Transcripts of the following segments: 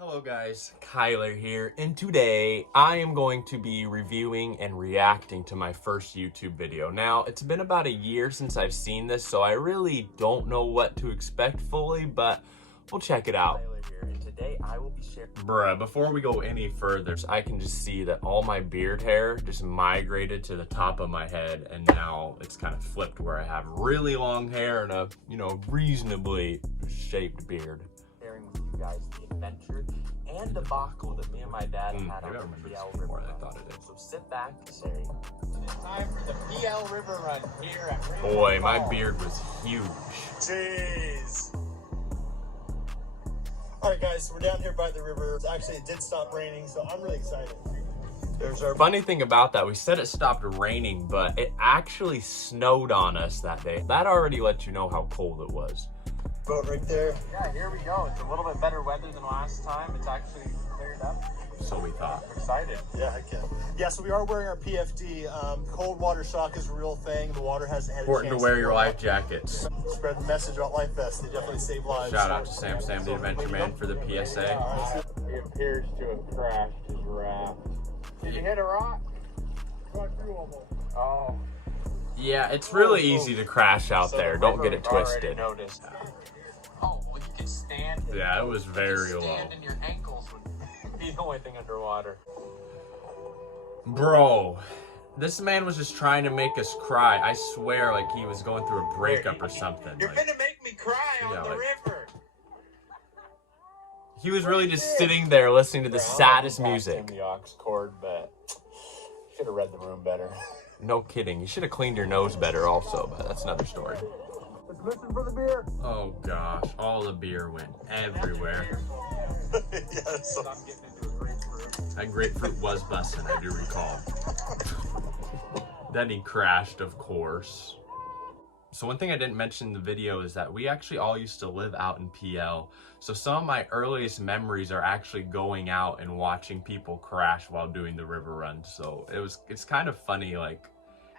Hello guys, Kyler here, and today I am going to be reviewing and reacting to my first YouTube video. Now, it's been about a year since I've seen this, so I really don't know what to expect fully, but we'll check it out. Kyler here, and today I will be sharing... Bruh, before we go any further, I can just see that all my beard hair just migrated to the top of my head, and now it's kind of flipped where I have really long hair and a, reasonably shaped beard. Sharing with you guys the adventure and debacle that me and my dad had on the Pe Ell River Run. So sit back, say, time for the Pe Ell River Run here at boy, my beard was huge. Jeez. All right, guys, so we're down here by the river. Actually, it did stop raining, so I'm really excited. There's our funny thing about that. We said it stopped raining, but it actually snowed on us that day. That already lets you know how cold it was. Boat right there. Yeah, here we go. It's a little bit better weather than last time. It's actually cleared up. So we thought. I'm excited. Yeah, heck yeah. Yeah, so we are wearing our PFD. Cold water shock is a real thing. The water hasn't had Important a chance to wear your life jackets. Spread the message about life vests. They definitely save lives. Shout out to Sam the Adventure Man for the PSA. He appears to have crashed his raft. Did you hit a rock? Oh. Yeah, it's really easy to crash out there. Don't get it twisted. Oh, well, you can stand. Yeah, it was very low. Stand and your ankles would be the only thing underwater. Bro, this man was just trying to make us cry. I swear, like he was going through a breakup or something. You're gonna make me cry on the river. He was really just sitting there listening to the saddest music. The aux cord, but should have read the room better. No kidding. You should have cleaned your nose better also, but that's another story. Let's listen for the beer. Oh gosh, all the beer went everywhere. Yes. That grapefruit was busting, I do recall. Then he crashed, of course. So one thing I didn't mention in the video is that we actually all used to live out in Pe Ell. So some of my earliest memories are actually going out and watching people crash while doing the river run. So it's kind of funny, like,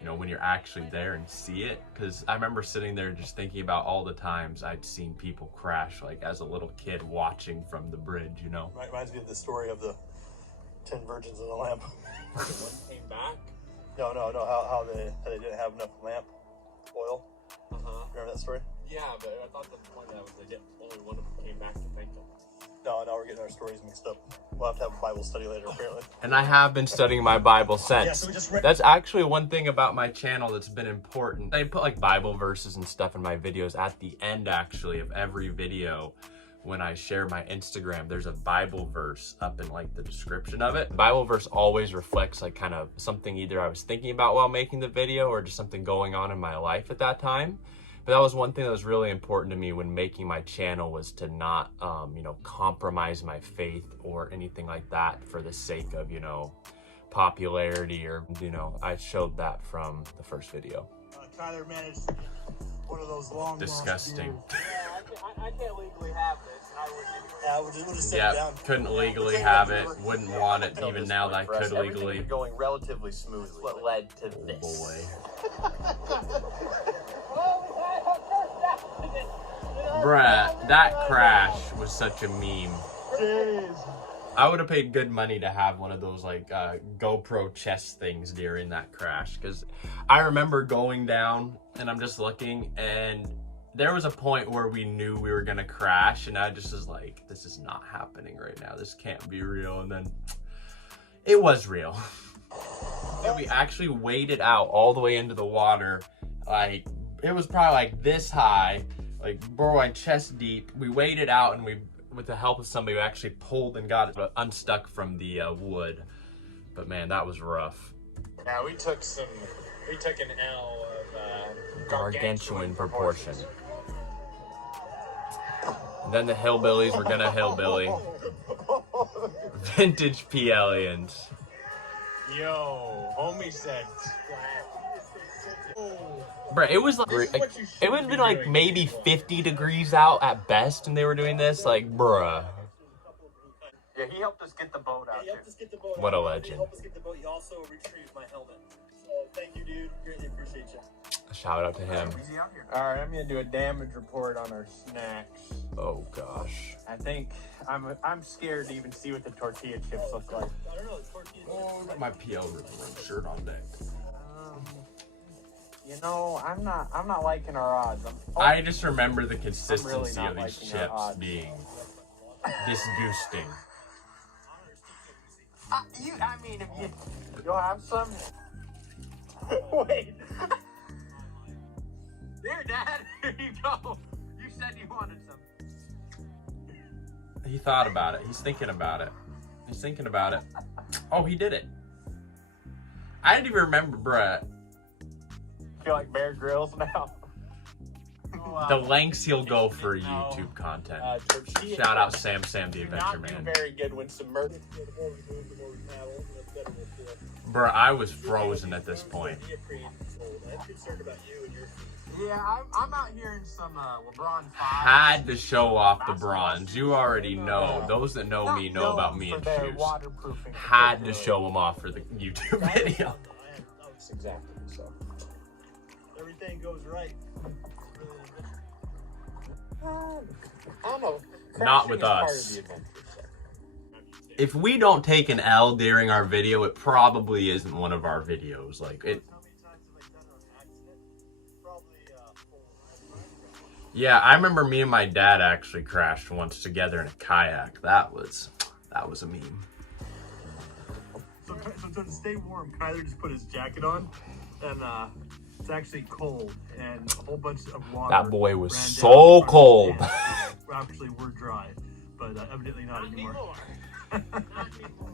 when you're actually there and see it. Because I remember sitting there just thinking about all the times I'd seen people crash, like as a little kid watching from the bridge, Reminds me of the story of the 10 virgins and the lamp. One came back? No, how they didn't have enough lamp oil. Remember that story? Yeah, but I thought the point of that was only one of them came back to thank them. No, now we're getting our stories mixed up. We'll have to have a Bible study later, apparently. And I have been studying my Bible since. Yeah, so we just read. That's actually one thing about my channel that's been important. I put like Bible verses and stuff in my videos at the end, actually, of every video. When I share my Instagram, there's a Bible verse up in like the description of it. The Bible verse always reflects like kind of something either I was thinking about while making the video or just something going on in my life at that time. But that was one thing that was really important to me when making my channel, was to not, compromise my faith or anything like that for the sake of, popularity or, I showed that from the first video. Kyler managed one of those long. Disgusting. Yeah, I can't legally have this, and I wouldn't. Yeah, we'll just sit down. Couldn't legally have it. Wouldn't want it even now that I could legally. Going relatively smoothly. What led to this? Boy. Bruh, that crash was such a meme. Jeez. I would have paid good money to have one of those like GoPro chest things during that crash, because I remember going down and I'm just looking, and there was a point where we knew we were gonna crash, and I just was like, this is not happening right now. This can't be real. And then it was real. And we actually waded out all the way into the water. Like, it was probably like this high, like borderline chest deep. We waded out, and we, with the help of somebody, who actually pulled and got it unstuck from the wood. But man, that was rough. Yeah, we took an L of gargantuan proportion. And then the hillbillies were gonna hillbilly. Vintage Pe Ellians. Yo, homie said. Bro, it was like, it would have been like maybe 50 degrees out at best, and they were doing this, like, bruh. Yeah, he helped us get the boat out. What a legend. He helped us get the boat. He also retrieved my helmet. So thank you, dude. Greatly appreciate you. A shout out to him. All right, I'm gonna do a damage report on our snacks. Oh gosh. I think I'm scared to even see what the tortilla chips look like. I don't know, the tortilla Oh, I got my Pe Ell shirt on deck. You know, I'm not liking our odds. I just remember the really consistency not of these liking our chips odds. being disgusting. I mean, if you'll have some. Wait. There, Dad. Here you go. You said you wanted some. He thought about it. He's thinking about it. He's thinking about it. Oh, he did it. I didn't even remember, Brett. Feel like Bear Grylls now. The lengths he'll go for YouTube content. Shout out Sam the Adventure Man. Very good when submerged. Bruh, I was frozen at this point. Yeah, I'm out here in some LeBron 5. Had to show off the bronze. You already know. Those that know me know about me and shoes. Had to show them off for the YouTube video. Exactly. So everything goes right. I don't know. Not with us. If we don't take an L during our video, it probably isn't one of our videos. Like it. Yeah, I remember me and my dad actually crashed once together in a kayak. That was a meme. So to stay warm, Kyler just put his jacket on, and it's actually cold, and a whole bunch of water. That boy was ran so down cold. Actually, we're dry, but evidently not anymore.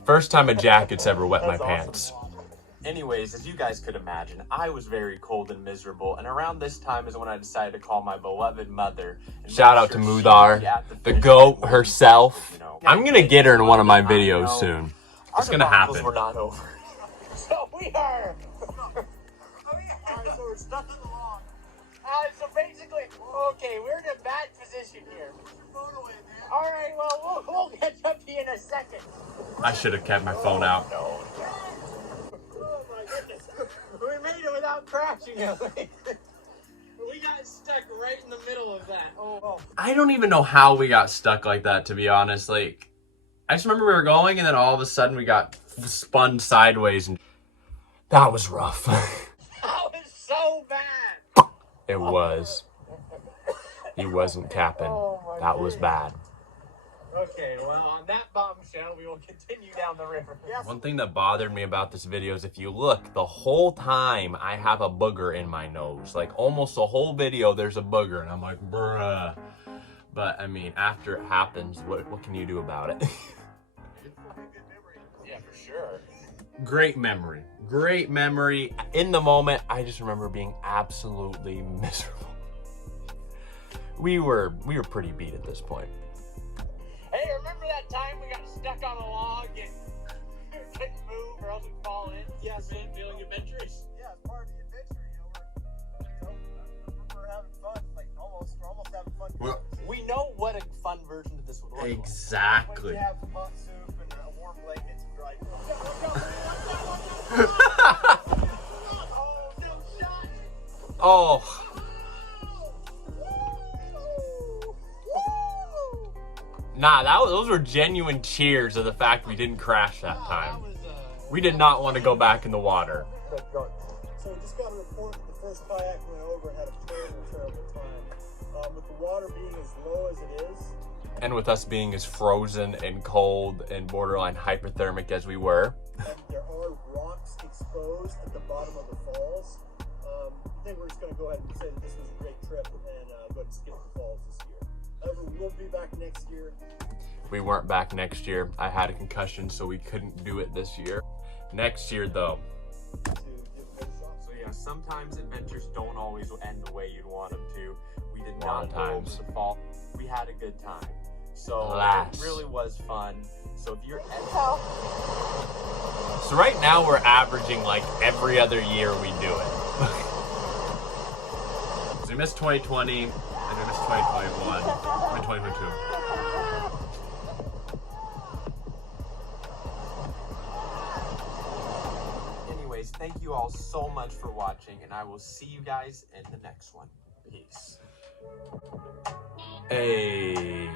First time a jacket's ever wet my pants. Anyways, as you guys could imagine, I was very cold and miserable, and around this time is when I decided to call my beloved mother. And Shout make out to sure she'd Mudar, be at the finish goat line herself. you know. I'm gonna get her in one of my I videos know. soon. Our It's gonna debacles happen. Were not over. So we are. Alright, so we're stuck in the log. So basically, okay, we're in a bad position here. Alright, well, we'll catch up to you in a second. I should have kept my phone out. Oh my goodness. We made it without crashing at least. We got stuck right in the middle of that. Oh. I don't even know how we got stuck like that, to be honest. Like, I just remember we were going, and then all of a sudden we got spun sideways, and that was rough. That was so bad. It was. He wasn't capping. That was bad. Okay, well, on that bombshell, we will continue down the river. Yes. One thing that bothered me about this video is if you look, the whole time I have a booger in my nose. Like, almost the whole video, there's a booger, and I'm like, bruh. But, I mean, after it happens, what can you do about it? Yeah, for sure. Great memory. Great memory. In the moment, I just remember being absolutely miserable. We were pretty beat at this point. Hey, remember that time we got stuck on a log and couldn't move or else we'd fall in? Yes, man, feeling adventurous. Yeah, it's part of the adventure. We're having fun. Like we're almost having fun. Well, We know what a fun version of this would look like. exactly. We have some hot soup and a warm blanket and some dried Oh, no shot! Oh. Nah, those were genuine cheers of the fact we didn't crash that time. We did not want to go back in the water. So we just got a report that the first kayak went over and had a terrible time. With the water being as low as it is, And with us being as frozen and cold and borderline hypothermic as we were. and there are rocks exposed at the bottom of the falls, I think we're just going to go ahead and say that this was a great trip and go ahead and skip the falls this year. However, we'll be back next year. We weren't back next year. I had a concussion, so we couldn't do it this year. Next year, though. To give it a shot. So yeah, sometimes adventures don't always end the way you'd want them to. We did A lot not of go over times. the fall. We had a good time. So Alas. it really was fun. So if you're So right now, we're averaging like every other year we do it. So we missed 2020, and we missed 2021, and 2022. anyways, thank you you all so much for watching, and I will see you guys in the next one. Peace. Hey.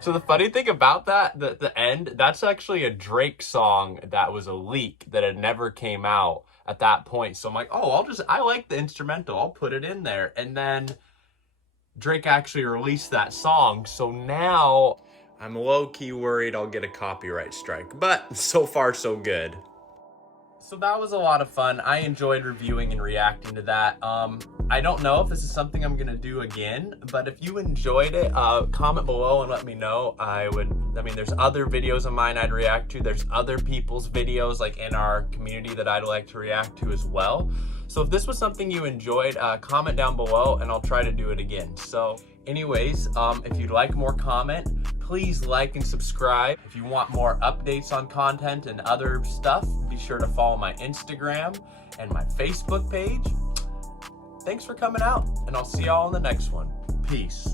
So the funny thing about that, the end, that's actually a Drake song that was a leak that had never came out at that point. So I'm like, oh, I like the instrumental, I'll put it in there. And then Drake actually released that song. So now I'm low-key worried I'll get a copyright strike, but so far so good. So that was a lot of fun. I enjoyed reviewing and reacting to that. I don't know if this is something I'm gonna do again, but if you enjoyed it, comment below and let me know. I mean, there's other videos of mine I'd react to. There's other people's videos like in our community that I'd like to react to as well. So if this was something you enjoyed, comment down below and I'll try to do it again. So anyways, if you'd like more comment, please like and subscribe. If you want more updates on content and other stuff, be sure to follow my Instagram and my Facebook page. Thanks for coming out, and I'll see y'all in the next one. Peace.